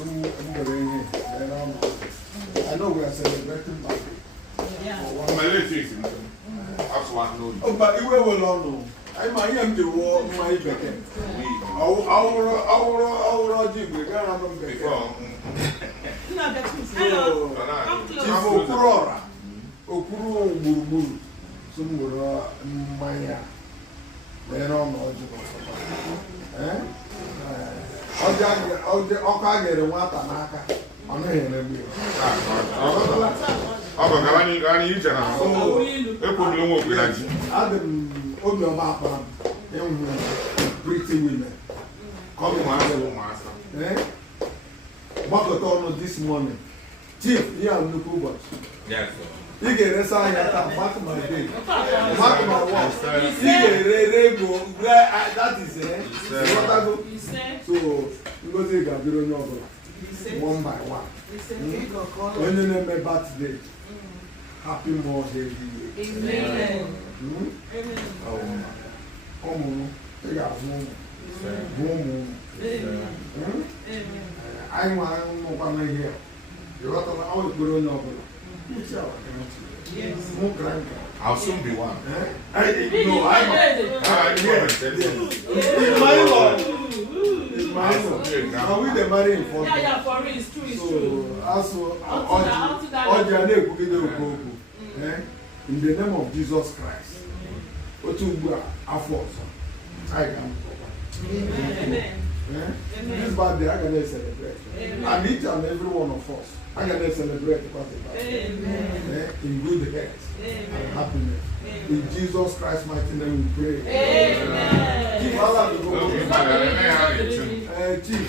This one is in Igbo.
I know we are celebrating my relatives. Oh, but you will know. I am the war, my better. Our Jim, we got on before. Okwuruora. Okwuruora, somewhere Maya. They don't know. Ọkọ ga-ere nwata n'aka ọ naghị emebi ọ bụ gawanye ije na ekwubiri nwa okwe na ji adị m obiọma akpara m ịhụ pretty women gbakọta ọnụ this morning chief ihe a nnukwu ụbọchị ị ga-eresa ahịa taa mark my day mark my words ị ga-ere ego that is ịghọtago so ngozi ga-abịara onye ọbụla one by one onye na-eme birthday happy more day ụmụ ị ga-ahụ bụ ụmụ anyị nwa ụmụkwana ihe ịghọtala ọ ekpere onye ọbụla. Yes. I'll soon be one. No, I'm It's my law. It's my law. Now we the marry in for. Yeah, for real, it's true, it's true. Also, in the name of Jesus Christ. What you do, I can. Amen. This birthday, I can celebrate. And each and every one of us, I can celebrate in good health and happiness. In Jesus Christ's mighty name we pray. Amen. Chief,